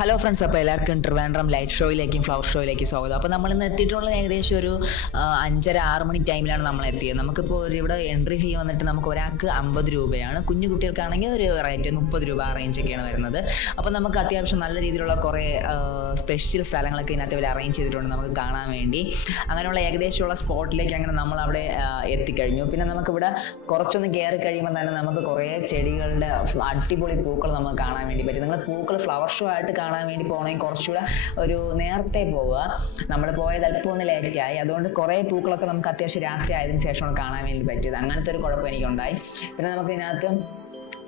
Hello friends, അപ്പോൾ എല്ലാവർക്കും Trivandrum light ഷോയിലേക്കും flower ഷോയിലേക്കും സ്വാഗതം. അപ്പോൾ നമ്മളിന്ന് എത്തിയിട്ടുള്ളത് ഏകദേശം ഒരു 5:30-6 മണി ടൈമിലാണ് നമ്മൾ എത്തിയത്. നമുക്കിപ്പോൾ ഇവിടെ എൻട്രി ഫീ വന്നിട്ട് നമുക്ക് ഒരാൾക്ക് 50 രൂപയാണ്. കുഞ്ഞു കുട്ടികൾക്കാണെങ്കിൽ ഒരു റേറ്റ് 30 രൂപ ആ റേഞ്ചൊക്കെയാണ് വരുന്നത്. അപ്പോൾ നമുക്ക് അത്യാവശ്യം നല്ല രീതിയിലുള്ള കുറേ സ്പെഷ്യൽ സ്ഥലങ്ങളൊക്കെ ഇതിനകത്ത് ഇവർ അറേഞ്ച് ചെയ്തിട്ടുണ്ട് നമുക്ക് കാണാൻ വേണ്ടി. അങ്ങനെയുള്ള ഏകദേശമുള്ള സ്പോട്ടിലേക്ക് അങ്ങനെ നമ്മളവിടെ എത്തിക്കഴിഞ്ഞു. പിന്നെ നമുക്കിവിടെ കുറച്ചൊന്ന് കയറി കഴിയുമ്പോൾ തന്നെ നമുക്ക് കുറേ ചെടികളുടെ അടിപൊളി പൂക്കൾ നമുക്ക് കാണാൻ വേണ്ടി പറ്റും. നിങ്ങൾ പൂക്കൾ ഫ്ലവർ ഷോ ആയിട്ട് കാണാൻ വേണ്ടി പോകണമെങ്കിൽ കുറച്ചുകൂടെ ഒരു നേരത്തെ പോവുക. നമ്മൾ പോയത് അല്പം ഒന്ന് ലേറ്റായി, അതുകൊണ്ട് കുറേ പൂക്കളൊക്കെ നമുക്ക് അത്യാവശ്യം രാത്രി ആയതിനു ശേഷമാണ് കാണാൻ വേണ്ടി പറ്റിയത്. അങ്ങനത്തെ ഒരു കുഴപ്പം എനിക്കുണ്ടായി. പിന്നെ നമുക്ക് ഇതിനകത്ത്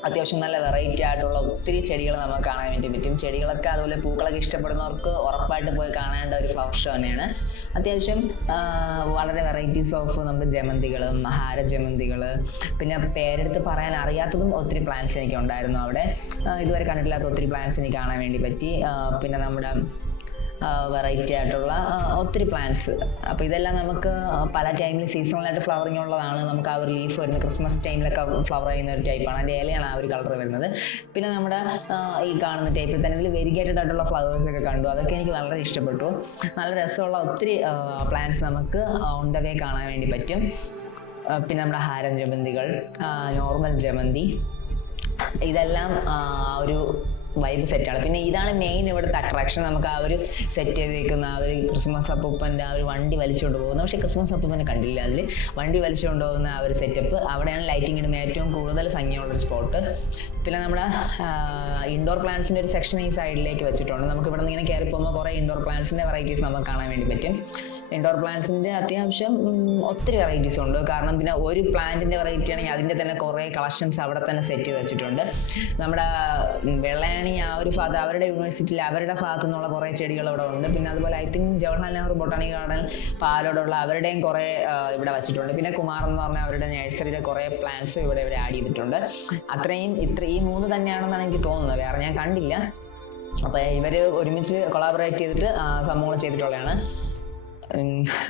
അത്യാവശ്യം നല്ല വെറൈറ്റി ആയിട്ടുള്ള ഒത്തിരി ചെടികൾ നമുക്ക് കാണാൻ വേണ്ടി പറ്റും. ചെടികളൊക്കെ അതുപോലെ പൂക്കളൊക്കെ ഇഷ്ടപ്പെടുന്നവർക്ക് ഉറപ്പായിട്ട് പോയി കാണേണ്ട ഒരു ഫ്ലവർ ഷോ തന്നെയാണ്. അത്യാവശ്യം വളരെ വെറൈറ്റീസ് ഓഫ് നമുക്ക് ജമന്തികളും ഹാരജമന്തികൾ, പിന്നെ പേരെടുത്ത് പറയാൻ അറിയാത്തതും ഒത്തിരി പ്ലാന്റ്സ് എനിക്ക് ഉണ്ടായിരുന്നു അവിടെ. ഇതുവരെ കണ്ടിട്ടില്ലാത്ത ഒത്തിരി പ്ലാന്റ്സ് എനിക്ക് കാണാൻ വേണ്ടി പറ്റി. പിന്നെ നമ്മുടെ വെറൈറ്റി ആയിട്ടുള്ള ഒത്തിരി പ്ലാന്റ്സ്. അപ്പോൾ ഇതെല്ലാം നമുക്ക് പല ടൈമിൽ സീസണലായിട്ട് ഫ്ലവറിങ് ഉള്ളതാണ്. നമുക്ക് ആ ഒരു ലീഫ് വരുന്നത് ക്രിസ്മസ് ടൈമിലൊക്കെ ഫ്ലവർ ചെയ്യുന്ന ഒരു ടൈപ്പാണ്. അതിൻ്റെ ഇലയാണ് ആ ഒരു കളർ വരുന്നത്. പിന്നെ നമ്മുടെ ഈ കാണുന്ന ടൈപ്പിൽ തന്നെ ഇതിൽ വെരിഗേറ്റഡ് ആയിട്ടുള്ള ഫ്ലവേഴ്സൊക്കെ കണ്ടു. അതൊക്കെ എനിക്ക് വളരെ ഇഷ്ടപ്പെട്ടു. നല്ല രസമുള്ള ഒത്തിരി പ്ലാന്റ്സ് നമുക്ക് ഓൺ ദ വേ കാണാൻ വേണ്ടി പറ്റും. പിന്നെ നമ്മുടെ ഹാരം ജമന്തികൾ, നോർമൽ ജമന്തി, ഇതെല്ലാം ഒരു വൈബ് സെറ്റാണ്. പിന്നെ ഇതാണ് മെയിൻ ഇവിടുത്തെ അട്രാക്ഷൻ. നമുക്ക് ആ ഒരു സെറ്റ് ചെയ്തേക്കുന്ന ആ ഒരു ക്രിസ്മസ് അപ്പൂപ്പൻ്റെ ആ ഒരു വണ്ടി വലിച്ചുകൊണ്ട് പോകുന്നത്. പക്ഷേ ക്രിസ്മസ് അപ്പൂപ്പനെ കണ്ടില്ല അതിൽ. വണ്ടി വലിച്ചുകൊണ്ട് പോകുന്ന ആ ഒരു സെറ്റപ്പ്, അവിടെയാണ് ലൈറ്റിംഗ് ഇടുന്ന ഏറ്റവും കൂടുതൽ ഭംഗിയുള്ളൊരു സ്പോട്ട്. പിന്നെ നമ്മുടെ ഇൻഡോർ പ്ലാന്റ്സിൻ്റെ ഒരു സെക്ഷൻ ഈ സൈഡിലേക്ക് വെച്ചിട്ടുണ്ട്. നമുക്ക് ഇവിടെ നിന്ന് ഇങ്ങനെ കയറി പോകുമ്പോൾ കുറേ ഇൻഡോർ പ്ലാന്റ്സിൻ്റെ വെറൈറ്റീസ് നമുക്ക് കാണാൻ വേണ്ടി പറ്റും. ഇൻഡോർ പ്ലാന്റ്സിൻ്റെ അത്യാവശ്യം ഒത്തിരി വെറൈറ്റീസ് ഉണ്ട്. കാരണം പിന്നെ ഒരു പ്ലാന്റിൻ്റെ വെറൈറ്റി ആണെങ്കിൽ അതിൻ്റെ തന്നെ കുറേ കളക്ഷൻസ് അവിടെ തന്നെ സെറ്റ് ചെയ്ത് വെച്ചിട്ടുണ്ട്. നമ്മുടെ വെള്ളായണി ആ ഒരു ഭാഗത്ത് അവരുടെ യൂണിവേഴ്സിറ്റിയിൽ അവരുടെ ഭാഗത്തു നിന്നുള്ള കുറേ ചെടികൾ ഇവിടെ ഉണ്ട്. പിന്നെ അതുപോലെ I think Jawaharlal Nehru botanical garden പാലോടുള്ള അവരുടെയും കുറേ ഇവിടെ വെച്ചിട്ടുണ്ട്. പിന്നെ കുമാർ എന്ന് പറഞ്ഞാൽ അവരുടെ നഴ്സറിയിലെ കുറേ പ്ലാന്റ്സും ഇവിടെ ആഡ് ചെയ്തിട്ടുണ്ട്. ഈ 3 തന്നെയാണെന്നാണ് എനിക്ക് തോന്നുന്നത്, വേറെ ഞാൻ കണ്ടില്ല. അപ്പോൾ ഇവർ ഒരുമിച്ച് കൊളാബറേറ്റ് ചെയ്തിട്ട് സംഭവങ്ങൾ ചെയ്തിട്ടുള്ളതാണ്.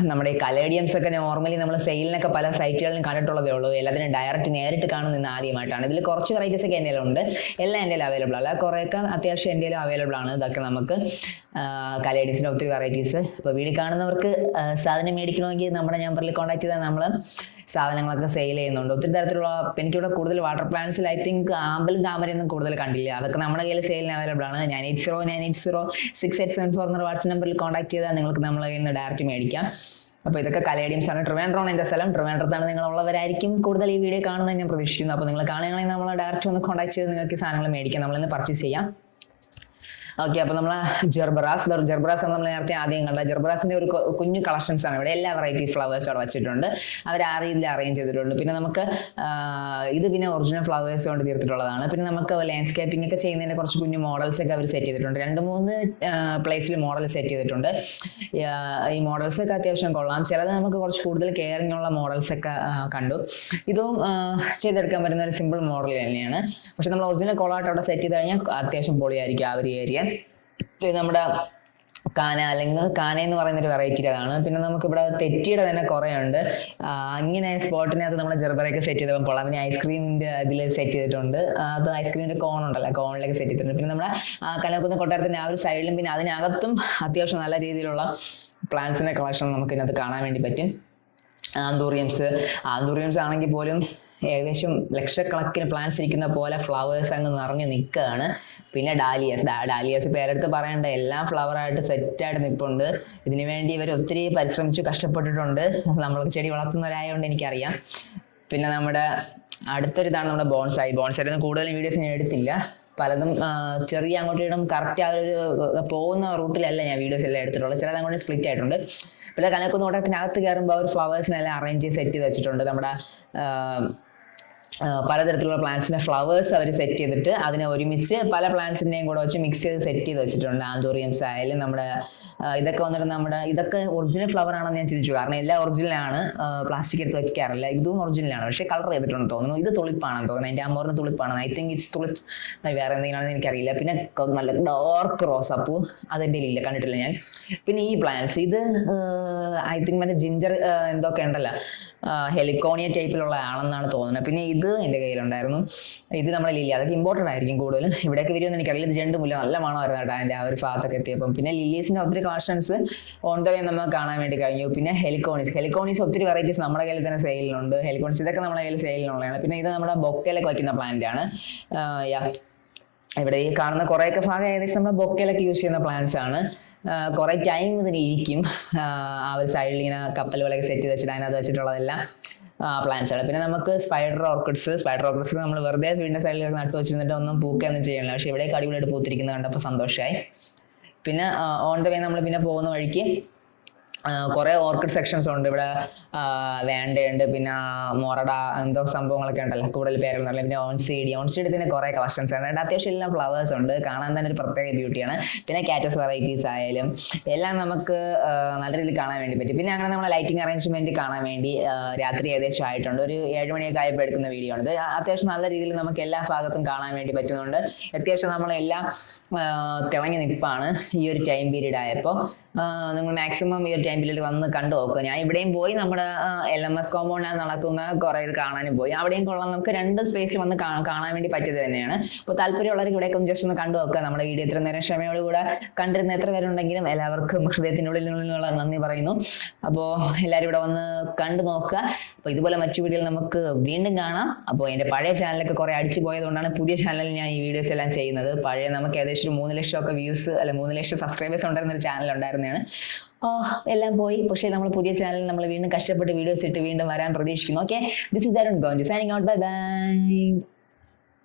നമ്മുടെ ഈ കലേഡിയംസ് ഒക്കെ നോർമലി നമ്മൾ സെയിലിനൊക്കെ പല സൈറ്റുകളിലും കണ്ടിട്ടുള്ളതേ ഉള്ളൂ. എല്ലാത്തിനും നേരിട്ട് കാണുന്ന ആദ്യമായിട്ടാണ്. ഇതിൽ കുറച്ച് വെറൈറ്റീസ് ഒക്കെ എൻ്റെ ഉണ്ട്, എല്ലാം എൻ്റെ അവൈലബിൾ അല്ല, കുറേയൊക്കെ അത്യാവശ്യം എൻ്റെ അവൈലബിൾ ആണ്. ഇതൊക്കെ നമുക്ക് കലേഡിയംസിൻ്റെ ഒത്തിരി വെറൈറ്റീസ്. അപ്പോൾ വീഡിയോ കാണുന്നവർക്ക് സാധനം മേടിക്കണമെങ്കിൽ നമ്മുടെ നമ്പറിൽ കോൺടാക്ട് ചെയ്താൽ നമ്മൾ സാധനങ്ങളൊക്കെ സെയിൽ ചെയ്യുന്നുണ്ട്. ഒത്തിരി തരത്തിലുള്ള, എനിക്കിവിടെ കൂടുതൽ വാട്ടർ പ്ലാന്റ്സിൽ ഐ തിങ്ക് ആമ്പലും താമരയൊന്നും കൂടുതൽ കണ്ടില്ല. അതൊക്കെ നമ്മുടെ കയ്യിൽ സെയിലിന് അവൈലബിൾ ആണ്. 9809806874 എന്ന വാട്സ്ആപ്പ് നമ്പറിൽ കോൺടാക്ട് ചെയ്താൽ നിങ്ങൾക്ക് നമ്മളെ കയ്യിൽ നിന്ന് ഡയറക്റ്റ് മേടിക്കാം. അപ്പോൾ ഇതൊക്കെ കലേഡിയംസ് ആണ്. ട്രിവാൻഡ്രം എൻ്റെ സ്ഥലം. ട്രിവാൻഡ്രത്താണ് നിങ്ങളുള്ളവരായിരിക്കും കൂടുതൽ ഈ വീഡിയോ കാണുന്നത് ഞാൻ പ്രതീക്ഷിക്കുന്നു. അപ്പോൾ നിങ്ങൾ കാണുകയാണെങ്കിൽ നമ്മളെ ഡയറക്റ്റ് ഒന്ന് കോൺടാക്ട് ചെയ്ത് നിങ്ങൾക്ക് സാധനങ്ങൾ മേടിക്കാം, നമ്മളിന്ന് പർച്ചേസ് ചെയ്യാം. ഓക്കെ, അപ്പോൾ നമ്മൾ ജെർബറാസ് ആണ് നമ്മൾ നേരത്തെ ആദ്യം കണ്ട. ജെർബറാസിൻ്റെ ഒരു കുഞ്ഞു കളക്ഷൻസ് ആണ് ഇവിടെ. എല്ലാ വെറൈറ്റി ഫ്ലവേഴ്സ് അവിടെ വെച്ചിട്ടുണ്ട്. അവർ ആ രീതിയിൽ അറേഞ്ച് ചെയ്തിട്ടുണ്ട്. പിന്നെ നമുക്ക് ഇത് പിന്നെ ഒറിജിനൽ ഫ്ലവേഴ്സ് കൊണ്ട് തീർത്തിട്ടുള്ളതാണ്. പിന്നെ നമുക്ക് ലാൻഡ്സ്കേപ്പിംഗ് ഒക്കെ ചെയ്യുന്നതിന് കുറച്ച് കുഞ്ഞു മോഡൽസ് ഒക്കെ അവർ സെറ്റ് ചെയ്തിട്ടുണ്ട്. 2-3 പ്ലേസിൽ മോഡൽ സെറ്റ് ചെയ്തിട്ടുണ്ട്. ഈ മോഡൽസ് ഒക്കെ അത്യാവശ്യം കൊള്ളാം. ചിലത് നമുക്ക് കുറച്ച് കൂടുതൽ കെയറിംഗ് ഉള്ള മോഡൽസ് ഒക്കെ കണ്ടു. ഇതും ചെയ്തെടുക്കാൻ പറ്റുന്ന ഒരു സിമ്പിൾ മോഡൽ തന്നെയാണ്. പക്ഷെ നമ്മൾ ഒറിജിനൽ കോളായിട്ട് അവിടെ സെറ്റ് ചെയ്ത് കഴിഞ്ഞാൽ അത്യാവശ്യം പൊളിയായിരിക്കും ആ ഒരു ഏരിയ. നമ്മുടെ കാന അല്ലെങ്കിൽ കാന എന്ന് പറയുന്ന ഒരു വെറൈറ്റി അതാണ്. പിന്നെ നമുക്കിവിടെ തെറ്റിയുടെ തന്നെ കുറേ ഉണ്ട്. ഇങ്ങനെ സ്പോട്ടിനകത്ത് നമ്മൾ ജെർബറയൊക്കെ സെറ്റ് ചെയ്ത് കൊള്ളാം. പിന്നെ ഐസ്ക്രീമിൻ്റെ ഇതിൽ സെറ്റ് ചെയ്തിട്ടുണ്ട്. അത് ഐസ്ക്രീമിൻ്റെ കോൺ ഉണ്ടല്ലോ, കോണിലേക്ക് സെറ്റ് ചെയ്തിട്ടുണ്ട്. പിന്നെ നമ്മുടെ കനകുന്ന കൊട്ടാരത്തിൻ്റെ ആ ഒരു സൈഡിലും പിന്നെ അതിനകത്തും അത്യാവശ്യം നല്ല രീതിയിലുള്ള പ്ലാന്റ്സിൻ്റെ കളക്ഷൻ നമുക്ക് ഇതിനകത്ത് കാണാൻ വേണ്ടി പറ്റും. ആന്തൂറിയംസ് ആണെങ്കിൽ പോലും ഏകദേശം ലക്ഷക്കണക്കിന് പ്ലാന്റ്സ് ഇരിക്കുന്ന പോലെ ഫ്ലവേഴ്സ് അങ്ങ് നിറഞ്ഞു നിൽക്കുകയാണ്. പിന്നെ ഡാലിയസ് പേരെടുത്ത് പറയേണ്ട, എല്ലാം ഫ്ലവറായിട്ട് സെറ്റായിട്ട് നിൽപ്പുണ്ട്. ഇതിനു വേണ്ടി ഇവർ ഒത്തിരി പരിശ്രമിച്ചു കഷ്ടപ്പെട്ടിട്ടുണ്ട്. നമ്മൾക്ക് ചെടി വളർത്തുന്നവരായതുകൊണ്ട് എനിക്കറിയാം. പിന്നെ നമ്മുടെ അടുത്തൊരിതാണ് നമ്മുടെ ബോൺസായി കൂടുതൽ വീഡിയോസ് ഞാൻ എടുത്തില്ല. പലതും ചെറിയ അങ്ങോട്ടും കറക്റ്റ് ആ ഒരു പോകുന്ന റൂട്ടിലല്ല ഞാൻ വീഡിയോസ് എല്ലാം എടുത്തിട്ടുള്ളത്. ചിലത് അങ്ങോട്ട് സ്പ്ലിറ്റ് ആയിട്ടുണ്ട്. പിന്നെ കനക്കുന്ന ഓട്ടത്തിനകത്ത് കയറുമ്പോൾ അവർ ഫ്ലവേഴ്സിനെല്ലാം അറേഞ്ച് ചെയ്ത് സെറ്റ് ചെയ്ത് വെച്ചിട്ടുണ്ട്. നമ്മുടെ പലതരത്തിലുള്ള പ്ലാന്റ്സിന്റെ ഫ്ലവേഴ്സ് അവർ സെറ്റ് ചെയ്തിട്ട് അതിനെ ഒരുമിച്ച് പല പ്ലാന്റ്സിന്റെയും കൂടെ വെച്ച് മിക്സ് ചെയ്ത് സെറ്റ് ചെയ്ത് വെച്ചിട്ടുണ്ട്. ആന്തൂറിയംസ് ആയാലും നമ്മുടെ ഇതൊക്കെ വന്നിട്ട് ഇതൊക്കെ ഒറിജിനൽ ഫ്ലവർ ആണെന്ന് ഞാൻ ചിന്തിച്ചു. കാരണം എല്ലാം ഒറിജിനലാണ്, പ്ലാസ്റ്റിക് എടുത്ത് വെക്കാറില്ല. ഇതും ഒറിജിനലാണ്, പക്ഷേ കളർ ചെയ്തിട്ടുണ്ടെന്ന് തോന്നുന്നു. ഇത് തുളിപ്പാണെന്ന് തോന്നുന്നു. എൻ്റെ അമ്മോറിന് തുളിപ്പാണ്. ഐ തിങ്ക് ഇറ്റ്സ് തുളിപ്പ്, വേറെ എന്തെങ്കിലാണെന്ന് എനിക്കറിയില്ല. പിന്നെ നല്ല ഡാർക്ക് റോസാപ്പൂ അതെൻ്റെ ഇല്ല, കണ്ടിട്ടില്ല ഞാൻ. പിന്നെ ഈ പ്ലാന്റ്സ് ഇത് ഐ തിങ്ക് മറ്റേ ജിഞ്ചർ എന്തൊക്കെ ഉണ്ടല്ലോ, ഹെലിക്കോണിയ ടൈപ്പിലുള്ള ആണെന്നാണ് തോന്നുന്നത്. പിന്നെ ഇത് ഇത് എൻ്റെ കയ്യിലുണ്ടായിരുന്നു. ഇത് നമ്മുടെ ലില്ലി, അതൊക്കെ ഇമ്പോർട്ടൻ്റ് ആയിരിക്കും കൂടുതലും. ഇവിടെയൊക്കെ വരുമെന്ന് എനിക്കറിയില്ല. ഇത് ജെണ്ടുമുല്ല നല്ല മണമായിരുന്നു കേട്ടോ അതിൻ്റെ ആ ഒരു ഭാഗത്തൊക്കെ എത്തിയപ്പം. പിന്നെ ലില്ലീസിൻ്റെ ഒത്തിരി കളക്ഷൻസ് ഓൺ ദ വേ നമുക്ക് കാണാൻ വേണ്ടി കഴിഞ്ഞു. പിന്നെ ഹെലിക്കോണീസ് ഒത്തിരി വെറൈറ്റീസ് നമ്മുടെ കയ്യിൽ തന്നെ സെയിലുണ്ട്. ഹെലിക്കോണീസ് ഇതൊക്കെ നമ്മുടെ കയ്യിൽ സെയിലിനുള്ളതാണ്. പിന്നെ ഇത് നമ്മുടെ ബൊക്കയിലൊക്കെ വയ്ക്കുന്ന പ്ലാന്റ് ആണ്. ഇവിടെ ഈ കാണുന്ന കുറേയൊക്കെ ഭാഗം ഏകദേശം നമ്മൾ ബൊക്കയിലൊക്കെ യൂസ് ചെയ്യുന്ന പ്ലാന്റ്സ് ആണ്. കുറേ ടൈം ഇതിന് ഇരിക്കും. ആ ഒരു സൈഡിൽ ഇങ്ങനെ കപ്പലുകളൊക്കെ സെറ്റ് ചെയ്ത് വെച്ചിട്ട് അതിനകത്ത് വെച്ചിട്ടുള്ളതെല്ലാം പ്ലാന്റ്സ് ആണ്. പിന്നെ നമുക്ക് സ്പൈഡർ ഓർക്കിഡ്സ് നമ്മൾ വെറുതെ വീടിൻ്റെ സൈഡിൽ നട്ടു വെച്ചിരുന്നിട്ട് ഒന്നും പൂക്കുകയൊന്നും ചെയ്യണില്ല. പക്ഷെ ഇവിടേക്ക് അടിപൊളിയായിട്ട് പൂത്തിരിക്കുന്നത് കണ്ടപ്പോൾ സന്തോഷമായി. പിന്നെ ഓൺ ദ വേ നമ്മൾ പിന്നെ പോകുന്ന വഴിക്ക് കുറേ ഓർക്കിഡ് സെക്ഷൻസ് ഉണ്ട്. ഇവിടെ വേണ്ടയുണ്ട്, പിന്നെ മൊറഡ എന്തോ സംഭവങ്ങളൊക്കെ ഉണ്ടല്ലോ, കൂടുതൽ പേരൊന്നും. പിന്നെ ഓൺസീഡിന് കുറേ കളക്ഷൻസ് ഉണ്ട്. അത്യാവശ്യം എല്ലാം ഫ്ലവേഴ്സ് ഉണ്ട്, കാണാൻ തന്നെ ഒരു പ്രത്യേക ബ്യൂട്ടിയാണ്. പിന്നെ കാറ്റസ് വെറൈറ്റീസ് ആയാലും എല്ലാം നമുക്ക് നല്ല രീതിയിൽ കാണാൻ വേണ്ടി പറ്റും. പിന്നെ അങ്ങനെ നമ്മളെ ലൈറ്റിംഗ് അറേഞ്ച്മെന്റ് കാണാൻ വേണ്ടി രാത്രി ഏകദേശം ആയിട്ടുണ്ട്. ഒരു 7 മണിയൊക്കെ ആയപ്പോൾ എടുക്കുന്ന വീഡിയോ ആണ്. അത്യാവശ്യം നല്ല രീതിയിൽ നമുക്ക് എല്ലാ ഭാഗത്തും കാണാൻ വേണ്ടി പറ്റുന്നുണ്ട്. അത്യാവശ്യം നമ്മളെല്ലാം തിളങ്ങി നിൽപ്പാണ് ഈ ഒരു ടൈം പീരീഡ് ആയപ്പോൾ. നിങ്ങൾ മാക്സിമം ഈ ഒരു ടൈം പീരീഡ് വന്ന് കണ്ടു നോക്കുക. ഞാൻ ഇവിടെയും പോയി, നമ്മുടെ LMS കോമ്പൗണ്ടിൽ നടക്കുന്ന കുറേ ഇത് കാണാനും പോയി. അവിടെയും കൊള്ളാം. നമുക്ക് 2 സ്പേസിൽ വന്ന് കാണാൻ വേണ്ടി പറ്റിയത് തന്നെയാണ്. അപ്പോൾ താല്പര്യമുള്ളവർക്ക് ഇവിടെയൊക്കെ ഒന്ന് ജസ്റ്റ് ഒന്ന് കണ്ടു നോക്കുക. നമ്മുടെ വീഡിയോ ഇത്ര നേരം ക്ഷമയോടുകൂടെ കണ്ടിരുന്ന എത്ര പേരുണ്ടെങ്കിലും എല്ലാവർക്കും ഹൃദയത്തിനുള്ളിൽ നിന്നുള്ള നന്ദി പറയുന്നു. അപ്പോൾ എല്ലാവരും ഇവിടെ വന്ന് കണ്ടു നോക്കുക. അപ്പോൾ ഇതുപോലെ മറ്റു വീഡിയോയിൽ നമുക്ക് വീണ്ടും കാണാം. അപ്പോൾ എൻ്റെ പഴയ ചാനലൊക്കെ കുറേ അടിച്ചു പോയതുകൊണ്ടാണ് പുതിയ ചാനലിൽ ഞാൻ ഈ വീഡിയോസ് എല്ലാം ചെയ്യുന്നത്. പഴയ നമുക്ക് ഏകദേശം 3 ലക്ഷമൊക്കെ വ്യൂസ്, അല്ല 3 ലക്ഷം സബ്സ്ക്രൈബേഴ്സ് ഉണ്ടായിരുന്ന ഒരു ചാനൽ ഉണ്ടായിരുന്നതാണ്. എല്ലാം പോയി. പക്ഷേ നമ്മൾ പുതിയ ചാനൽ നമ്മൾ വീണ്ടും കഷ്ടപ്പെട്ട് വീഡിയോസ് ഇട്ട് വീണ്ടും വരാൻ പ്രതീക്ഷിക്കുന്നു. Okay, this is Arun Govind signing out. Bye bye.